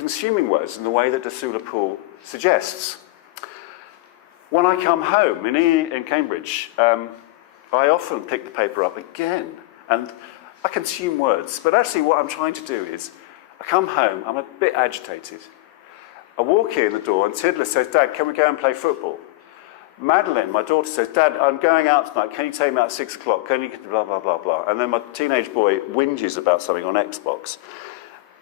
consuming words in the way that de Pool suggests. When I come home in Cambridge, I often pick the paper up again, and I consume words. But actually what I'm trying to do is, I come home, I'm a bit agitated. I walk in the door, and Tidler says, Dad, can we go and play football? Madeline, my daughter, says, Dad, I'm going out tonight, can you take me out at 6 o'clock? Can you blah, blah, blah, blah. And then my teenage boy whinges about something on Xbox.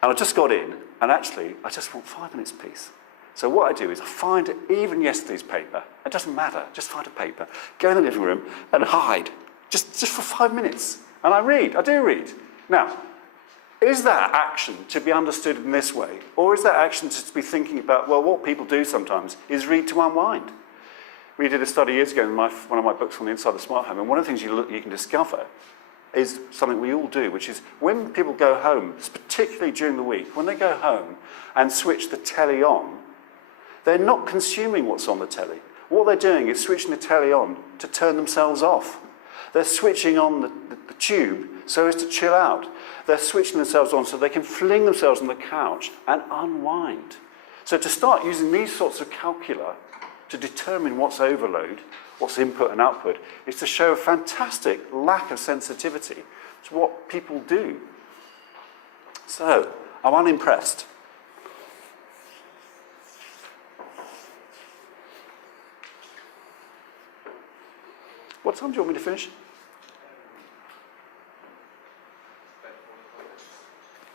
And I just got in, and actually, I just want 5 minutes peace. So what I do is I find even yesterday's paper, it doesn't matter, just find a paper, go in the living room and hide, just for 5 minutes. And I read, I do read. Now, is that action to be understood in this way? Or is that action to be thinking about, well, what people do sometimes is read to unwind? We did a study years ago in one of my books on the inside of the smart home, and one of the things you can discover is something we all do, which is when people go home, particularly during the week, when they go home and switch the telly on, they're not consuming what's on the telly. What they're doing is switching the telly on to turn themselves off. They're switching on the tube so as to chill out. They're switching themselves on so they can fling themselves on the couch and unwind. So to start using these sorts of calcula to determine what's overload, what's input and output, is to show a fantastic lack of sensitivity to what people do. So, I'm unimpressed. What time do you want me to finish?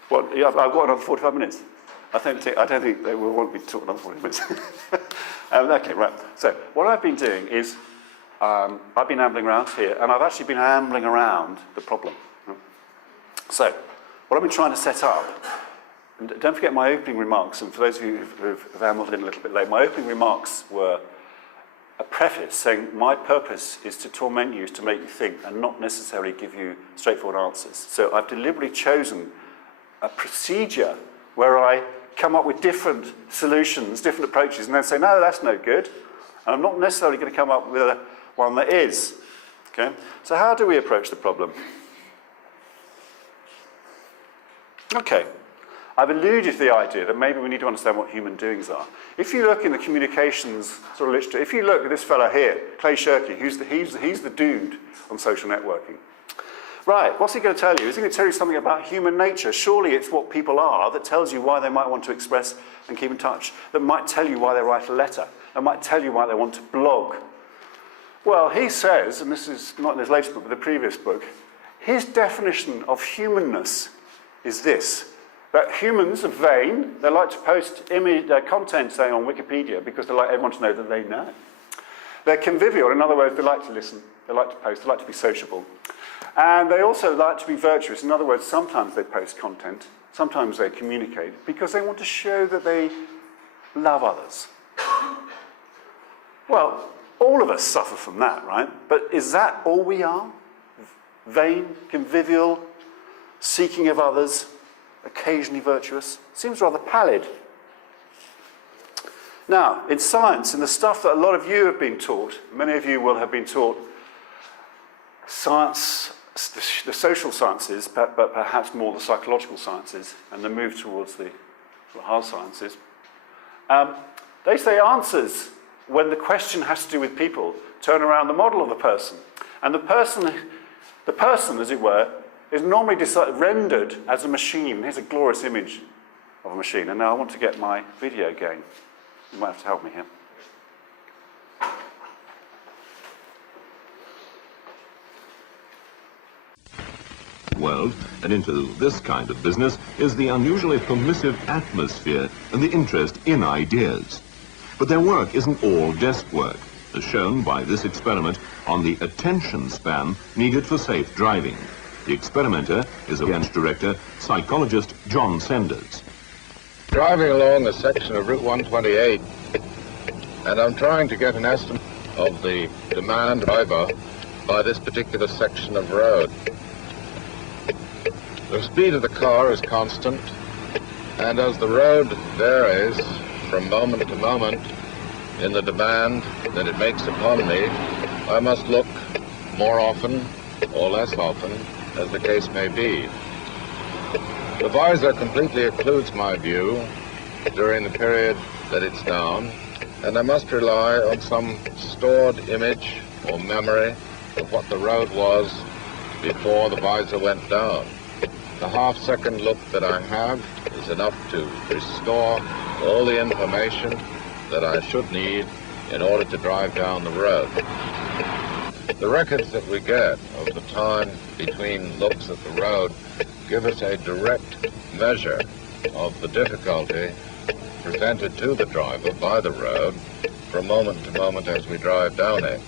What, I've got another 45 minutes. I don't think they will want me to talk another 40 minutes. Okay, right. So what I've been doing is I've been ambling around here, and I've actually been ambling around the problem. So what I've been trying to set up, and don't forget my opening remarks, and for those of you who've ambled in a little bit late, my opening remarks were a preface saying my purpose is to torment you, is to make you think, and not necessarily give you straightforward answers. So I've deliberately chosen a procedure where I come up with different solutions, different approaches, and then say, no, that's no good. And I'm not necessarily going to come up with one that is. Okay? So how do we approach the problem? Okay. I've alluded to the idea that maybe we need to understand what human doings are. If you look in the communications sort of literature, if you look at this fellow here, Clay Shirky, he's the dude on social networking. Right, what's he going to tell you? Is he going to tell you something about human nature? Surely it's what people are that tells you why they might want to express and keep in touch, that might tell you why they write a letter, that might tell you why they want to blog. Well, he says, and this is not in his latest book, but the previous book, his definition of humanness is this, that humans are vain, they like to post content, say, on Wikipedia because they like everyone to know that they know. They're convivial, in other words, they like to listen, they like to post, they like to be sociable. And they also like to be virtuous. In other words, sometimes they post content, sometimes they communicate, because they want to show that they love others. Well, all of us suffer from that, right? But is that all we are? Vain, convivial, seeking of others, occasionally virtuous? Seems rather pallid. Now, in science, in the stuff that a lot of you have been taught, many of you will have been taught science, the social sciences, but perhaps more the psychological sciences, and the move towards the hard sciences. They say answers, when the question has to do with people, turn around the model of the person. And the person, as it were, is normally rendered as a machine. Here's a glorious image of a machine. And now I want to get my video going. You might have to help me here. World and into this kind of business is the unusually permissive atmosphere and the interest in ideas. But their work isn't all desk work, as shown by this experiment on the attention span needed for safe driving. The experimenter is a bench director, psychologist John Senders. Driving along a section of Route 128, and I'm trying to get an estimate of the demand driver by this particular section of road. The speed of the car is constant, and as the road varies from moment to moment in the demand that it makes upon me, I must look more often or less often, as the case may be. The visor completely occludes my view, during the period that it's down, and I must rely on some stored image or memory of what the road was before the visor went down. The half-second look that I have is enough to restore all the information that I should need in order to drive down the road. The records that we get of the time between looks at the road give us a direct measure of the difficulty presented to the driver by the road from moment to moment as we drive down it.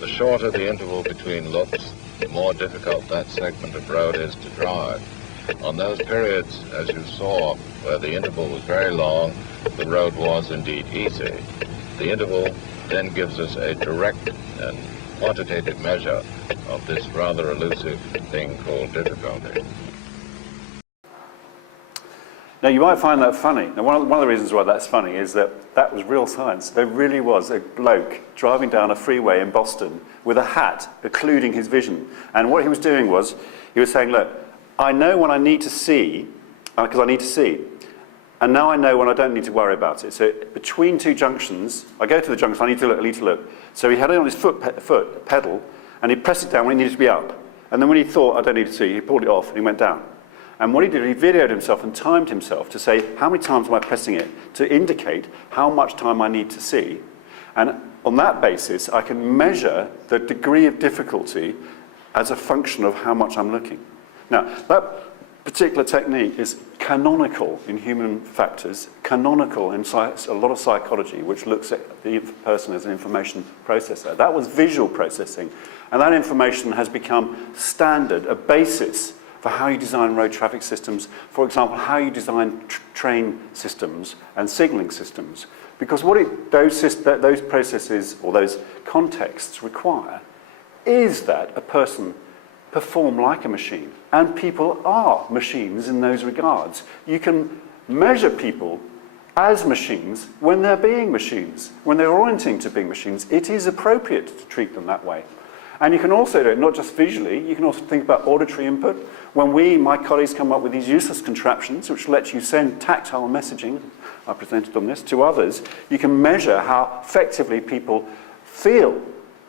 The shorter the interval between looks, the more difficult that segment of road is to drive. On those periods, as you saw, where the interval was very long, the road was indeed easy. The interval then gives us a direct and quantitative measure of this rather elusive thing called difficulty. Now, you might find that funny. Now, one of the reasons why that's funny is that that was real science. There really was a bloke driving down a freeway in Boston with a hat occluding his vision. And what he was doing was, he was saying, look, I know when I need to see, because I need to see, and now I know when I don't need to worry about it. So between two junctions, I go to the junction, I need to look. So he had it on his foot pedal, and he pressed it down when he needed to be up. And then when he thought, I don't need to see, he pulled it off and he went down. And what he did, he videoed himself and timed himself to say, how many times am I pressing it to indicate how much time I need to see. And on that basis, I can measure the degree of difficulty as a function of how much I'm looking. Now, that particular technique is canonical in human factors, canonical in a lot of psychology, which looks at the person as an information processor. That was visual processing, and that information has become standard, a basis for how you design road traffic systems, for example, how you design train systems and signaling systems. Because what those processes or those contexts require is that a person perform like a machine. And people are machines in those regards. You can measure people as machines when they're being machines. When they're orienting to being machines, it is appropriate to treat them that way. And you can also do it not just visually, you can also think about auditory input. When my colleagues come up with these useless contraptions which let you send tactile messaging, I presented on this, to others, you can measure how effectively people feel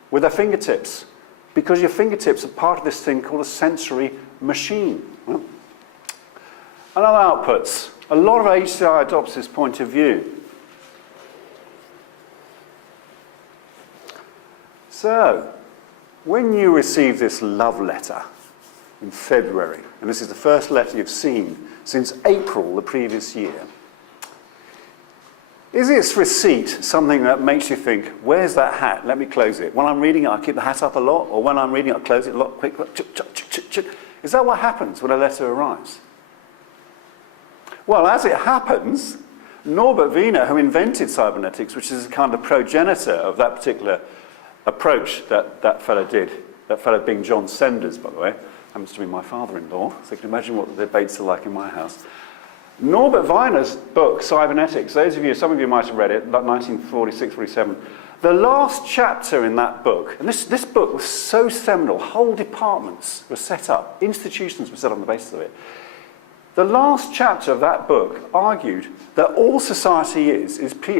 with their fingertips, because your fingertips are part of this thing called a sensory machine. And other outputs. A lot of HCI adopts this point of view. So, when you receive this love letter in February, and this is the first letter you've seen since April the previous year, is this receipt something that makes you think, where's that hat? Let me close it. When I'm reading it, I keep the hat up a lot, or when I'm reading it, I close it a lot, quick. Is that what happens when a letter arrives? Well, as it happens, Norbert Wiener, who invented cybernetics, which is a kind of progenitor of that particular approach that fellow did, that fellow being John Senders, by the way, happens to be my father-in-law, so you can imagine what the debates are like in my house. Norbert Wiener's book, Cybernetics, some of you might have read it, like 1946, 47. The last chapter in that book, and this book was so seminal, whole departments were set up, institutions were set up on the basis of it. The last chapter of that book argued that all society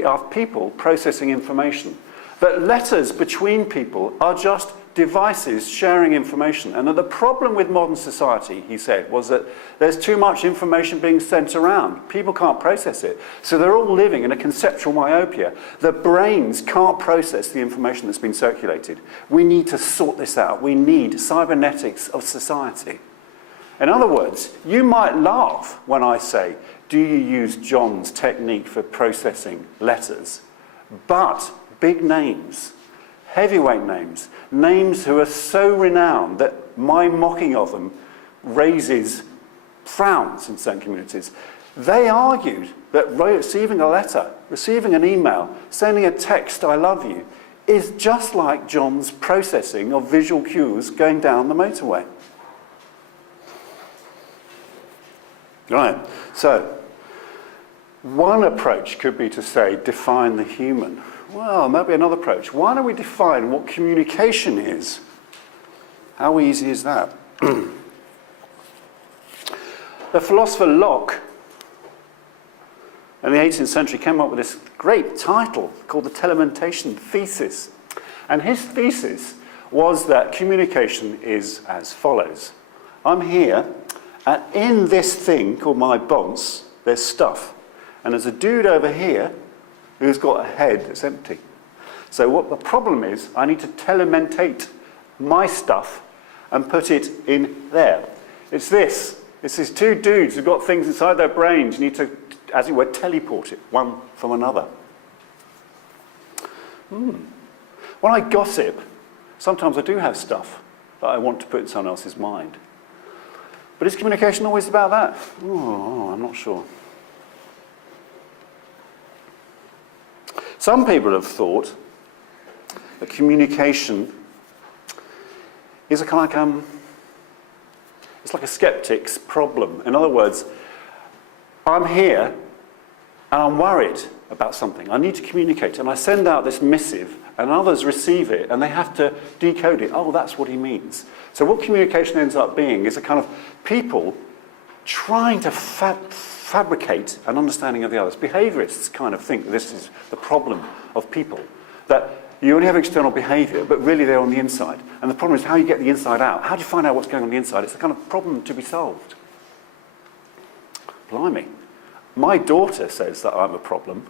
are people processing information, that letters between people are just devices sharing information, and that the problem with modern society, he said, was that there's too much information being sent around. People can't process it. So they're all living in a conceptual myopia. The brains can't process the information that's been circulated. We need to sort this out. We need cybernetics of society. In other words, you might laugh when I say, do you use John's technique for processing letters? But big names, heavyweight names, names who are so renowned that my mocking of them raises frowns in certain communities. They argued that receiving a letter, receiving an email, sending a text, I love you, is just like John's processing of visual cues going down the motorway. Right, so one approach could be to say, define the human. Well, maybe another approach. Why don't we define what communication is? How easy is that? The philosopher Locke in the 18th century, came up with this great title called the Telementation Thesis. And his thesis was that communication is as follows. I'm here, and in this thing called my bonce, there's stuff. And there's a dude over here who's got a head that's empty. So what the problem is, I need to telementate my stuff and put it in there. It's this. It's these two dudes who've got things inside their brains. You need to, as it were, teleport it one from another. When I gossip, sometimes I do have stuff that I want to put in someone else's mind. But is communication always about that? Oh, I'm not sure. Some people have thought that communication is a kind of it's like a skeptic's problem. In other words, I'm here and I'm worried about something. I need to communicate, and I send out this missive, and others receive it, and they have to decode it. Oh, that's what he means. So what communication ends up being is a kind of people trying to fabricate an understanding of the others. Behaviorists kind of think that this is the problem of people, that you only have external behavior, but really they're on the inside. And the problem is how you get the inside out. How do you find out what's going on the inside? It's a kind of problem to be solved. Blimey. My daughter says that I'm a problem.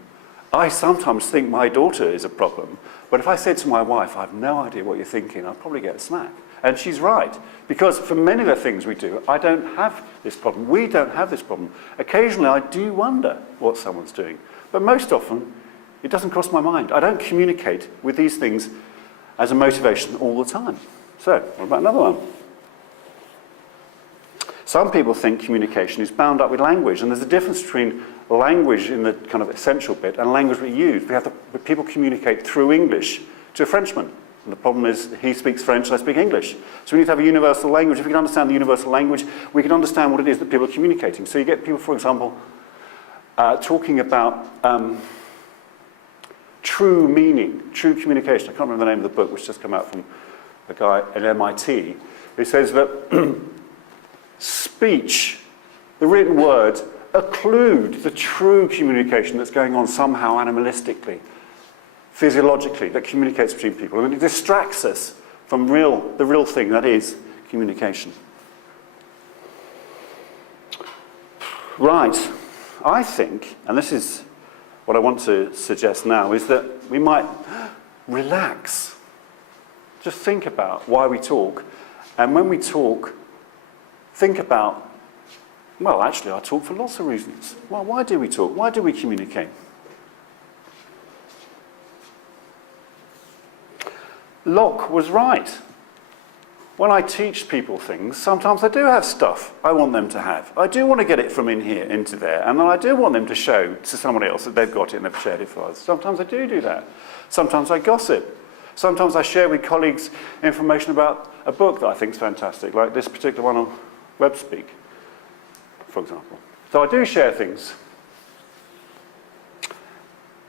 I sometimes think my daughter is a problem. But if I said to my wife, I have no idea what you're thinking, I'd probably get a smack. And she's right. Because for many of the things we do, I don't have this problem. We don't have this problem. Occasionally, I do wonder what someone's doing. But most often, it doesn't cross my mind. I don't communicate with these things as a motivation all the time. So, what about another one? Some people think communication is bound up with language, and there's a difference between language in the kind of essential bit and language we use. People communicate through English to a Frenchman. And the problem is he speaks French and I speak English. So we need to have a universal language. If we can understand the universal language, we can understand what it is that people are communicating. So you get people, for example, talking about true meaning, true communication. I can't remember the name of the book, which just come out from a guy at MIT, who says that speech, the written word, occlude the true communication that's going on somehow animalistically, physiologically, that communicates between people. I mean, it distracts us from the real thing, that is communication. Right. I think, and this is what I want to suggest now, is that we might relax. Just think about why we talk. And when we talk, think about, well, actually, I talk for lots of reasons. Well, why do we talk? Why do we communicate? Locke was right. When I teach people things, sometimes I do have stuff I want them to have. I do want to get it from in here into there, and then I do want them to show to someone else that they've got it and they've shared it for us. Sometimes I do that. Sometimes I gossip. Sometimes I share with colleagues information about a book that I think is fantastic, like this particular one on WebSpeak, for example. So I do share things.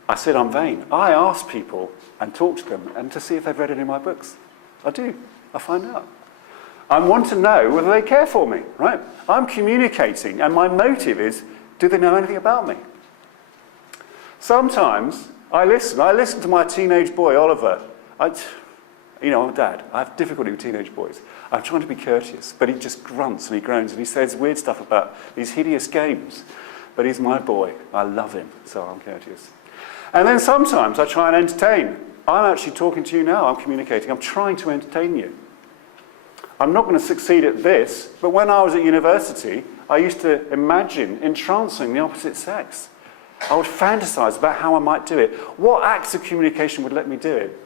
I said I'm vain. I ask people and talk to them and to see if they've read any of my books. I do. I find out. I want to know whether they care for me, right? I'm communicating, and my motive is, do they know anything about me? Sometimes I listen. I listen to my teenage boy, Oliver. I'm a dad. I have difficulty with teenage boys. I'm trying to be courteous, but he just grunts and he groans and he says weird stuff about these hideous games. But he's my boy. I love him, so I'm courteous. And then sometimes I try and entertain. I'm actually talking to you now. I'm communicating. I'm trying to entertain you. I'm not going to succeed at this, but when I was at university, I used to imagine entrancing the opposite sex. I would fantasize about how I might do it. What acts of communication would let me do it?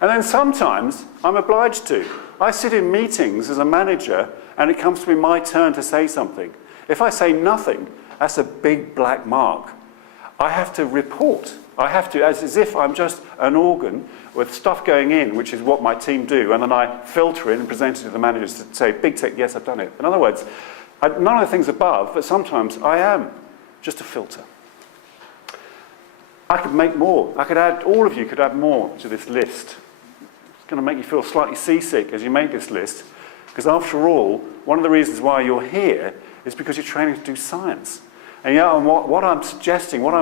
And then sometimes I'm obliged to. I sit in meetings as a manager, and it comes to be my turn to say something. If I say nothing, that's a big black mark. I have to report. I have to, as if I'm just an organ with stuff going in, which is what my team do, and then I filter it and present it to the managers to say, big tick, yes, I've done it. In other words, none of the things above, but sometimes I am just a filter. I could make more. I could add, all of you could add more to this list. It's going to make you feel slightly seasick as you make this list, because after all, one of the reasons why you're here is because you're training to do science. And, you know, and what I'm suggesting, what I'm